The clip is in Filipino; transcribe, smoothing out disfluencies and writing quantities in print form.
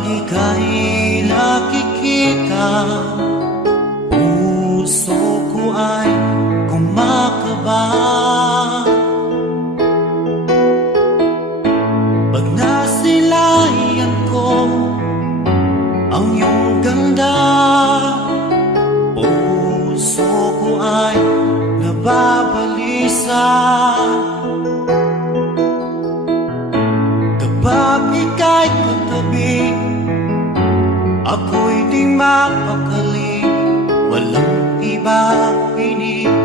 Pag ika'y nakikita, puso ko ay kumakaba. Pag nasilayan ko ang iyong ganda, puso ko ay nababalisa. Kapag ika'y katabi, ako'y di mapakali, walang iba hinihingi.